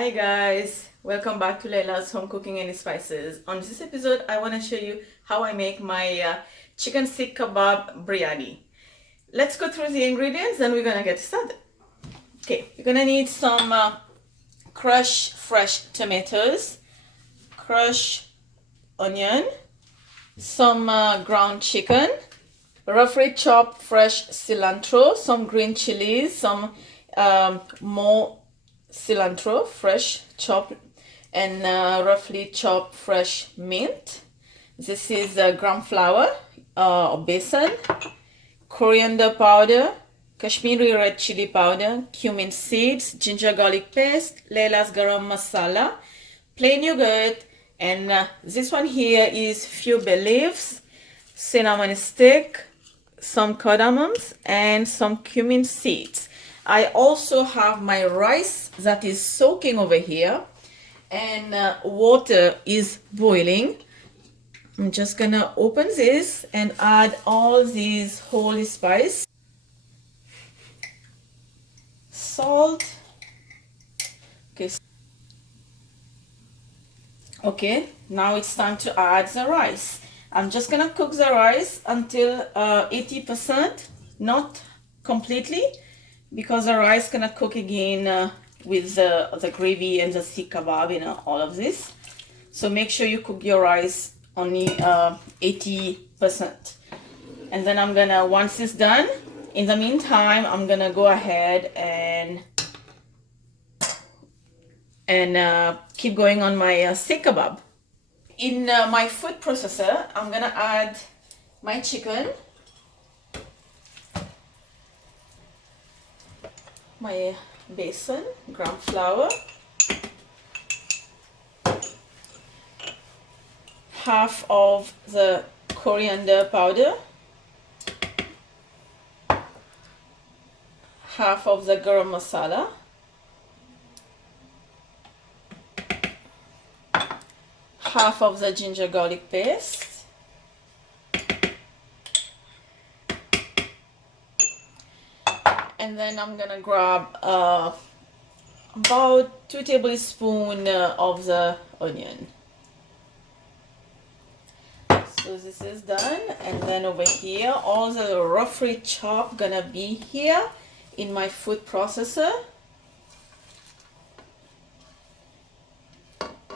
Hi guys, welcome back to Laila's Home Cooking and Spices. On this episode, I want to show you how I make my chicken Seekh Kabob Briyani. Let's go through the ingredients and we're gonna get started. Okay, you're gonna need some crushed fresh tomatoes, crushed onion, some ground chicken, roughly chopped fresh cilantro, some green chillies, some more cilantro, fresh chopped, and roughly chopped fresh mint. This is gram flour or besan, coriander powder, Kashmiri red chili powder, cumin seeds, ginger garlic paste, Laila's garam masala, plain yogurt, and this one here is few bay leaves, cinnamon stick, some cardamoms, and some cumin seeds. I also have my rice that is soaking over here, and water is boiling. I'm just gonna open this and add all these whole spice, salt. Okay, now it's time to add the rice. I'm just gonna cook the rice until 80%, not completely, because the rice gonna cook again with the gravy and the Seekh Kabob, all of this. So make sure you cook your rice only 80%. And then I'm gonna, once it's done, in the meantime, I'm gonna go ahead and keep going on my Seekh Kabob. In my food processor, I'm gonna add my chicken, my besan, gram flour, half of the coriander powder, half of the garam masala, half of the ginger garlic paste, and then I'm gonna grab about 2 tablespoons of the onion. So this is done, and then over here all the roughly chopped gonna be here in my food processor,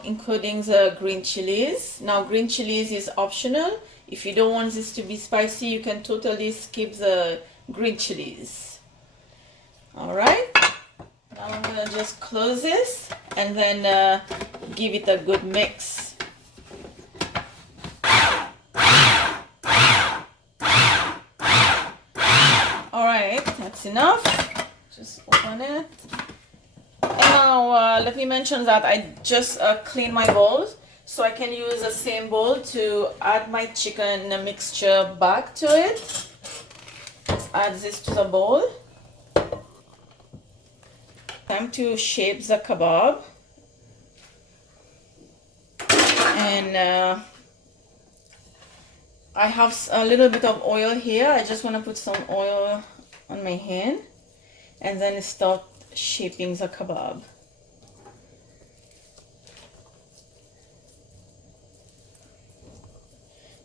including the green chilies. Now green chilies is optional. If you don't want this to be spicy, you can totally skip the green chilies. All right, now I'm gonna just close this and then give it a good mix. All right, that's enough. Just open it. And now let me mention that I just cleaned my bowls, so I can use the same bowl to add my chicken mixture back to it. Let's add this to the bowl. Time to shape the kebab. And I have a little bit of oil here. I just want to put some oil on my hand and then start shaping the kebab.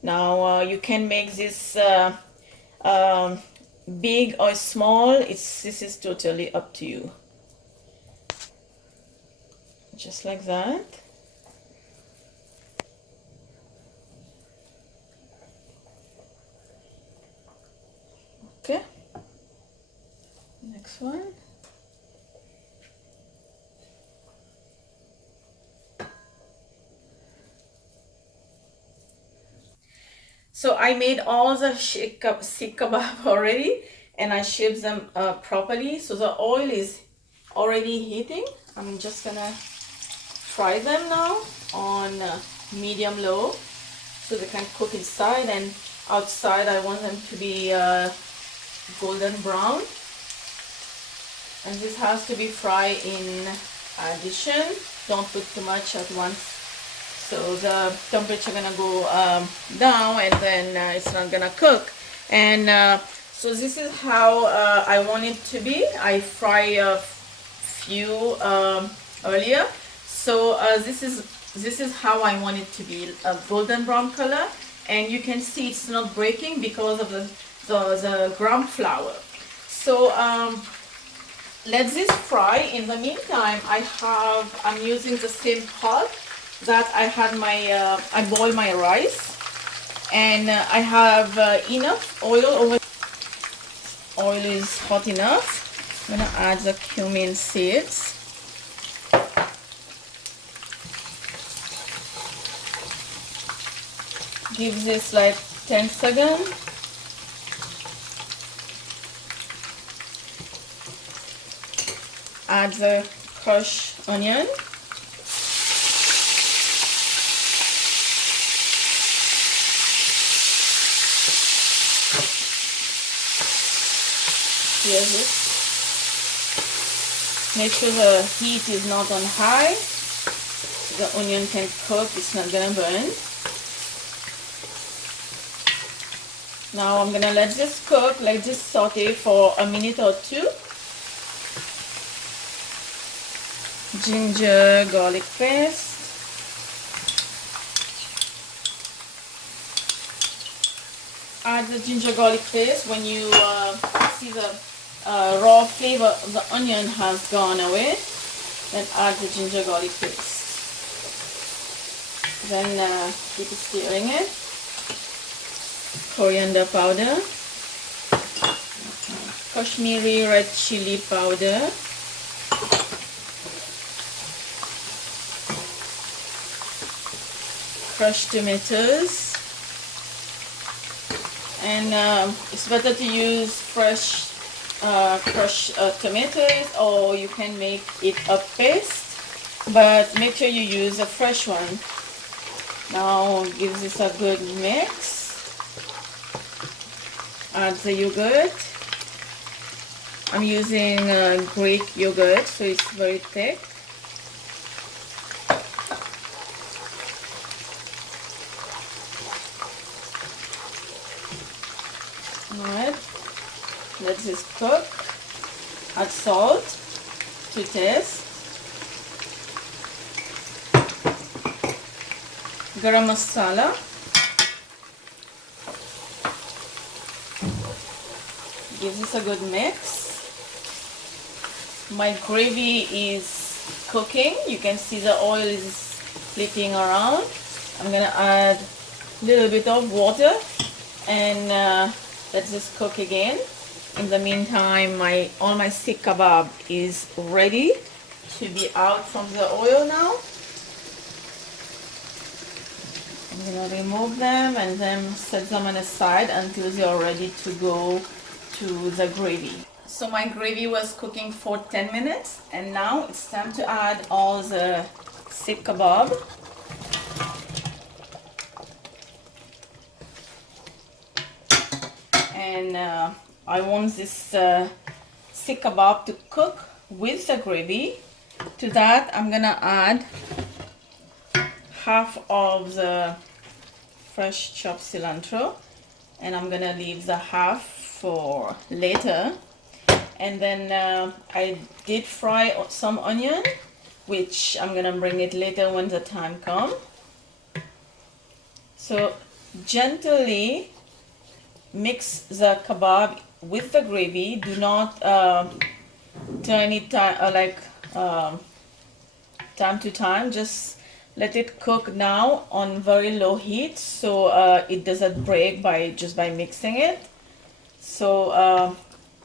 Now you can make this big or small. This is totally up to you. Just like that. Okay. Next one. So I made all the Seekh Kabob already, and I shaped them properly. So the oil is already heating. I'm just gonna fry them now on medium low, so they can cook inside, and outside I want them to be golden brown. And this has to be fried in addition. Don't put too much at once, so the temperature gonna go down, and then it's not gonna cook. And so this is how I want it to be. I fry a few earlier. So this is how I want it to be, a golden brown color, and you can see it's not breaking because of the ground flour. So let this fry. In the meantime, I'm using the same pot that I had I boil my rice, and I have enough oil over. Oil is hot enough. I'm gonna add the cumin seeds. Give this like 10 seconds. Add the crushed onion. Here's it. Make sure the heat is not on high. The onion can cook, it's not gonna burn. Now I'm gonna let this cook, let this saute for a minute or two. Ginger, garlic paste. Add the ginger garlic paste when you see the raw flavor of the onion has gone away. Then add the ginger garlic paste. Then keep stirring it. Coriander powder, Kashmiri red chilli powder, crushed tomatoes, and it's better to use fresh crushed tomatoes, or you can make it a paste, but make sure you use a fresh one. Now give this a good mix. Add the yogurt. I'm using Greek yogurt, so it's very thick. Alright, let this cook. Add salt to taste. Garam masala. Give this a good mix. My gravy is cooking. You can see the oil is flipping around. I'm gonna add a little bit of water and let this cook again. In the meantime, all my Seekh Kabob is ready to be out from the oil now. I'm gonna remove them and then set them on the side until they are ready to go to the gravy. So my gravy was cooking for 10 minutes, and now it's time to add all the Seekh Kabob. And I want this Seekh Kabob to cook with the gravy. To that, I'm gonna add half of the fresh chopped cilantro, and I'm gonna leave the half for later. And then I did fry some onion, which I'm gonna bring it later when the time comes. So gently mix the kebab with the gravy. Do not turn it time to time. Just let it cook now on very low heat, so it doesn't break by mixing it. So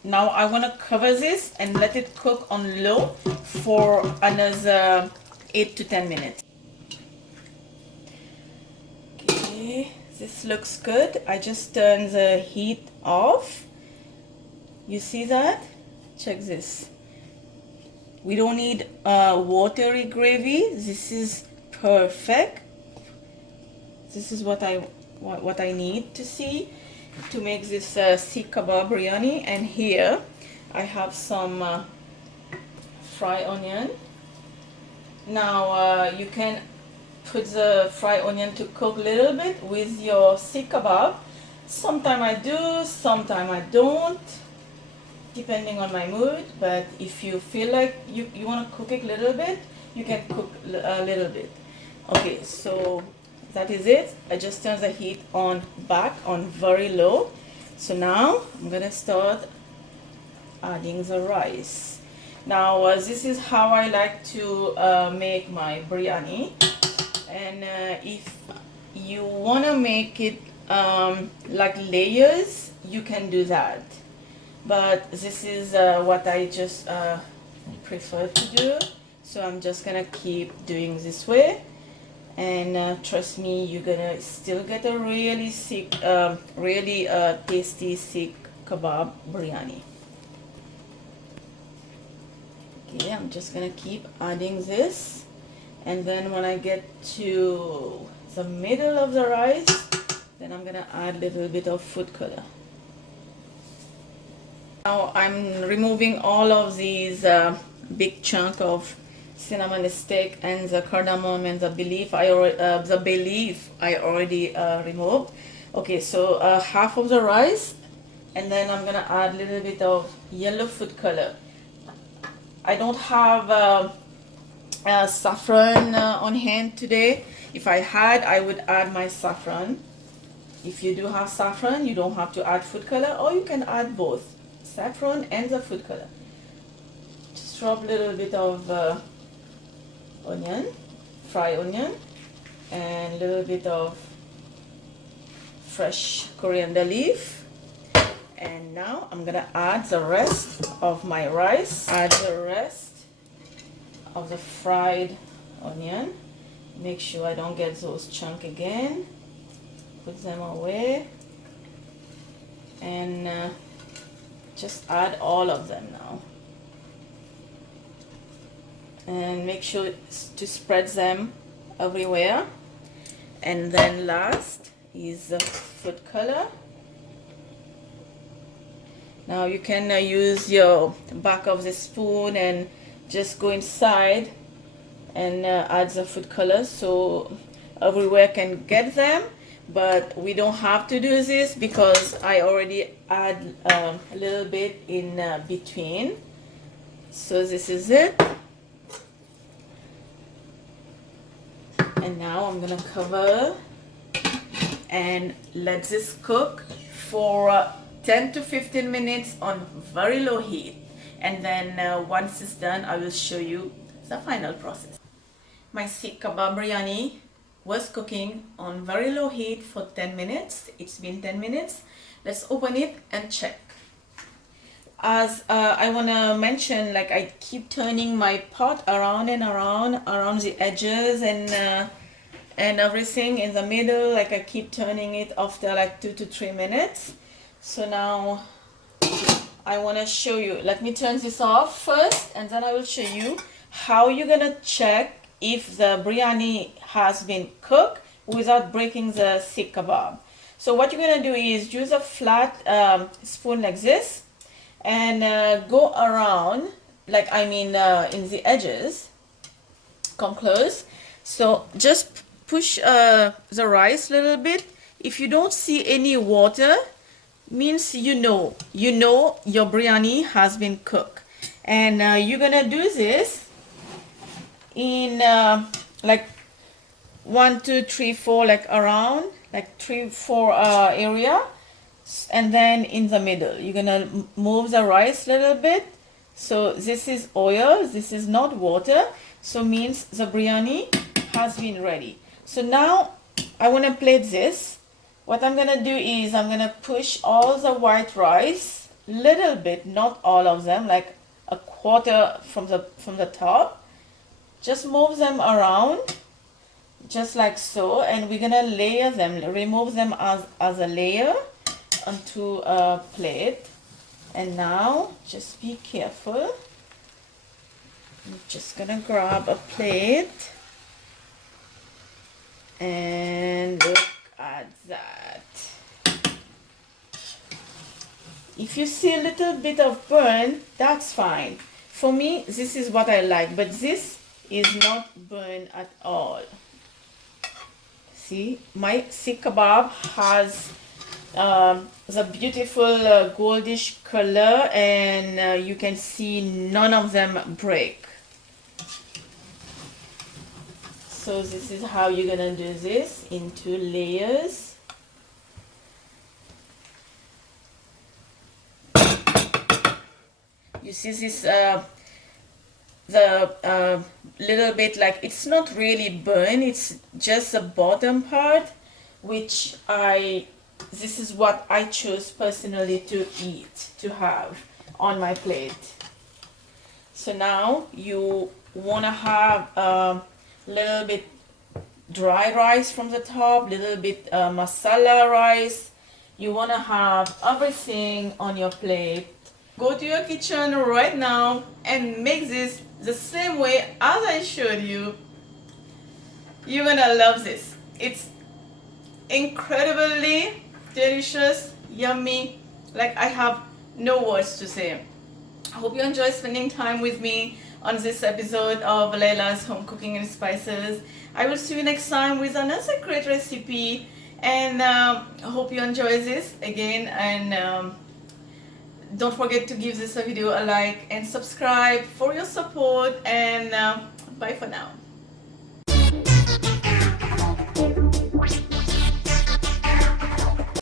now I want to cover this and let it cook on low for another 8 to 10 minutes. Okay, this looks good. I just turned the heat off. You see that? Check this. We don't need watery gravy. This is perfect. This is what I need to see to make this Seekh Kabob biryani. And here I have some fried onion. Now you can put the fried onion to cook a little bit with your Seekh Kabob. Sometime I do, sometime I don't, depending on my mood. But if you feel like you want to cook it a little bit, you can cook a little bit. Okay, so that is it. I just turned the heat on back on very low. So now I'm gonna start adding the rice. Now this is how I like to make my biryani, and if you want to make it like layers, you can do that, but this is what I just prefer to do, so I'm just gonna keep doing this way, and trust me, you're gonna still get a really sick really tasty Seekh Kabob biryani. Okay, I'm just gonna keep adding this, and then when I get to the middle of the rice, then I'm gonna add a little bit of food color. Now I'm removing all of these big chunk of cinnamon stick and the cardamom and the bay leaf I already removed. Okay, so half of the rice, and then I'm gonna add a little bit of yellow food color. I don't have saffron on hand today. If I had, I would add my saffron. If you do have saffron, you don't have to add food color, or you can add both, saffron and the food color. Just drop a little bit of onion, fried onion, and a little bit of fresh coriander leaf. And now I'm gonna add the rest of my rice, add the rest of the fried onion. Make sure I don't get those chunks again. Put them away, and just add all of them now, and make sure to spread them everywhere. And then last is the food color. Now you can use your back of the spoon and just go inside and add the food color so everywhere can get them, but we don't have to do this because I already add a little bit in between. So this is it, and now I'm gonna cover and let this cook for 10 to 15 minutes on very low heat, and then once it's done, I will show you the final process. My Seekh Kabob biryani was cooking on very low heat for 10 minutes. It's been 10 minutes. Let's open it and check. As I want to mention, like, I keep turning my pot around and around the edges and everything in the middle. Like, I keep turning it after like 2 to 3 minutes. So now I want to show you. Let me turn this off first, and then I will show you how you're gonna check if the biryani has been cooked without breaking the Seekh Kabob. So what you're gonna do is use a flat spoon like this, and go around, like, in the edges. Come close. So just push the rice a little bit. If you don't see any water, means you know your biryani has been cooked. And you're gonna do this in like 1 2 3 4, like around like 3 4 area, and then in the middle you're gonna move the rice a little bit. So this is oil, this is not water, so means the biryani has been ready. So now I want to plate this. What I'm gonna do is I'm gonna push all the white rice little bit, not all of them, like a quarter from the top. Just move them around just like so, and we're gonna layer them, remove them as a layer onto a plate. And now just be careful. I'm just gonna grab a plate, and look at that. If you see a little bit of burn, that's fine. For me, this is what I like, but this is not burn at all. See, my Seekh Kabob has the beautiful goldish color, and you can see none of them break. So this is how you're gonna do this, into layers. You see this the little bit, like it's not really burn, it's just the bottom part, which this is what I choose personally to eat, to have on my plate. So now you want to have a little bit dry rice from the top, little bit masala rice. You want to have everything on your plate. Go to your kitchen right now and make this the same way as I showed you. You're gonna love this. It's incredibly delicious, yummy. Like, I have no words to say. I hope you enjoy spending time with me on this episode of Laila's Home Cooking and Spices. I will see you next time with another great recipe, and I hope you enjoy this again, and don't forget to give this video a like and subscribe for your support, and bye for now.